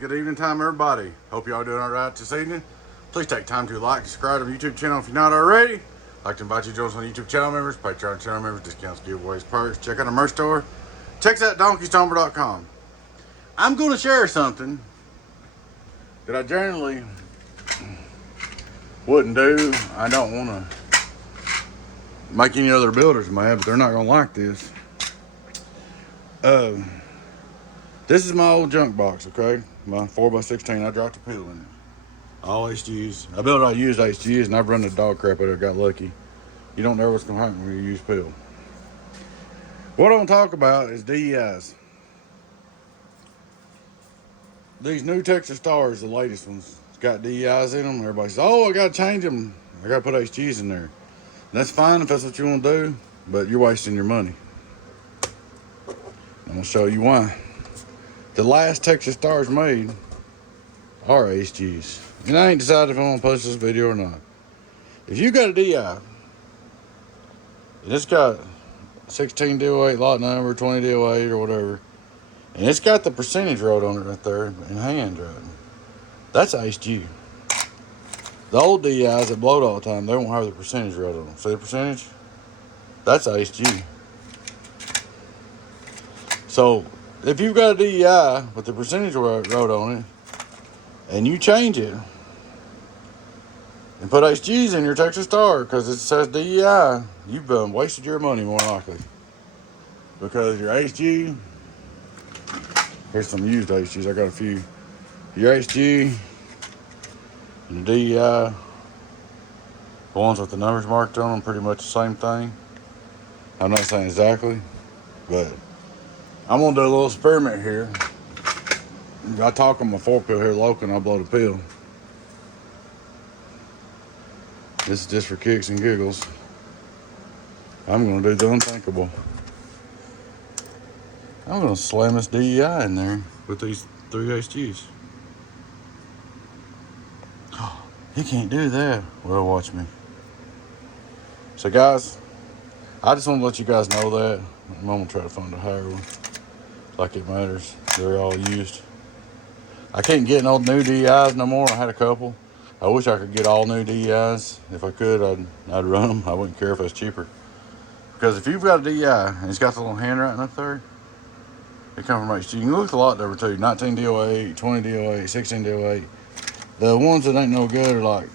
Good evening time, everybody. Hope y'all doing all right this evening. Please take time to like, subscribe to our YouTube channel if you're not already. I'd like to invite you to join us on YouTube channel members, Patreon channel members, discounts, giveaways, perks. Check out our merch store. Check us out at donkeystomper.com. I'm going to share something that I generally wouldn't do. I don't want to make any other builders mad, but they're not going to like this. This is my old junk box, okay? My 4x16, I dropped a peel in it. All HGs. I used HGs and I've run the dog crap out of it, got lucky. You don't know what's gonna happen when you use peel. What I want to talk about is DEIs. These new Texas Stars, the latest ones, it's got DEIs in them. Everybody says, oh, I gotta change them. I gotta put HGs in there. And that's fine if that's what you want to do, but you're wasting your money. I'm gonna show you why. The last Texas Stars made are HGs. And I ain't decided if I want to post this video or not. If you got a DI, and it's got 16 DO8 lot number, 20 DO8 or whatever, and it's got the percentage wrote on it right there in hand writing, that's HG. The old DIs that blowed all the time, they won't have the percentage wrote on them. See the percentage? That's HG. So, if you've got a DEI with the percentage wrote on it, and you change it, and put HGs in your Texas Star because it says DEI, you've wasted your money more likely. Because your HG, here's some used HGs, I got a few. Your HG and the DEI, the ones with the numbers marked on them, pretty much the same thing. I'm not saying exactly, but I'm gonna do a little experiment here. I talk on my 4-peel here local and I blow the peel. This is just for kicks and giggles. I'm gonna do the unthinkable. I'm gonna slam this DEI in there with these 3 HGs. Oh, he can't do that. Well, watch me. So guys, I just want to let you guys know that. I'm gonna try to find a higher one. Like it matters. They're all used. I can't get no new DEIs no more. I had a couple. I wish I could get all new DEIs. If I could, I'd run them. I wouldn't care if it's cheaper. Because if you've got a DEI and it's got the little handwriting up there, it comes from HG. You can look at the lot number too. 19 DO8, 20 DO8, 16 DO8. The ones that ain't no good are like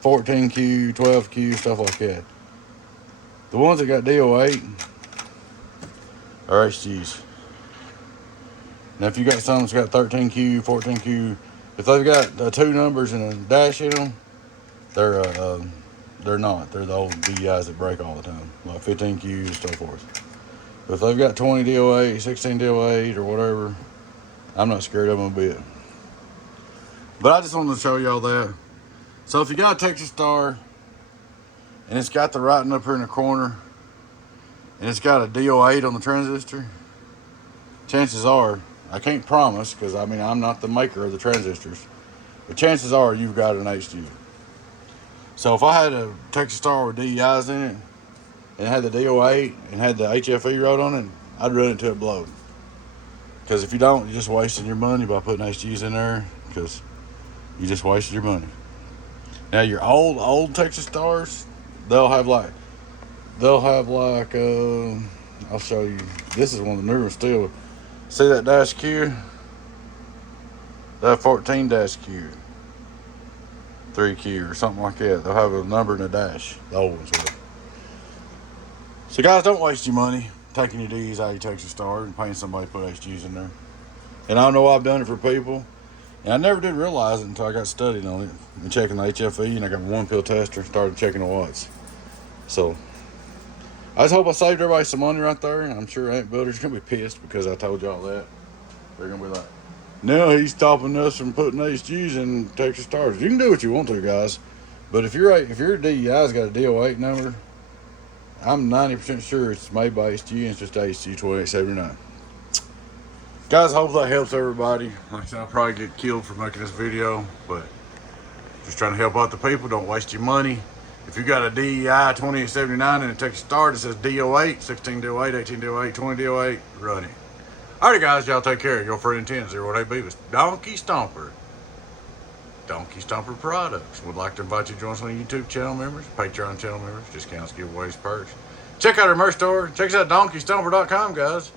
14Q, 12Q, stuff like that. The ones that got DO8 are HGs. Now, if you got some that's got 13Q, 14Q, if they've got 2 numbers and a dash in them, they're not. They're the old DEIs that break all the time, like 15Q and so forth. But if they've got 20 DO8, 16 DO8 or whatever, I'm not scared of them a bit. But I just wanted to show y'all that. So if you got a Texas Star and it's got the writing up here in the corner and it's got a DO8 on the transistor, chances are, I can't promise because I'm not the maker of the transistors, but chances are you've got an HG. So if I had a Texas Star with DEIs in it and had the DO8 and had the HFE wrote on it, I'd run it till it blowed. Because if you don't, you're just wasting your money by putting HGs in there because you just wasted your money. Now your old Texas Stars, they'll have like I'll show you. This is one of the newer still. See that dash Q? That 14 dash Q. 3Q or something like that. They'll have a number and a dash. The old ones will. So guys, don't waste your money taking your D's out of your Texas Star and paying somebody to put HGs in there. And I know I've done it for people. And I never did realize it until I got studied on it and checking the HFE, and I got my 1-peel tester and started checking the watts. So I just hope I saved everybody some money right there. I'm sure Ant Builders are going to be pissed because I told y'all that. They're going to be like, no, he's stopping us from putting HGs in Texas Stars. You can do what you want to, guys. But if your DEI's got a DO8 number, I'm 90% sure it's made by HG and it's just HG 2879. Guys, I hope that helps everybody. Like I said, I'll probably get killed for making this video, but just trying to help out the people. Don't waste your money. If you got a DEI 2879 and a Texas Star that says DO8, 16 DO8, 18 DO8, 20 DO8, run it. Alrighty, guys, y'all take care. Your friend 1008B was Donkey Stomper. Donkey Stomper Products. Would like to invite you to join us on YouTube channel members, Patreon channel members, discounts, giveaways, perks. Check out our merch store. Check us out at donkeystomper.com, guys.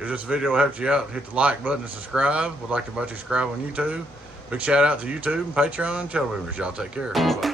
If this video helped you out, hit the like button and subscribe. Would like to invite you to subscribe on YouTube. Big shout out to YouTube and Patreon channel members. Y'all take care. Bye-bye.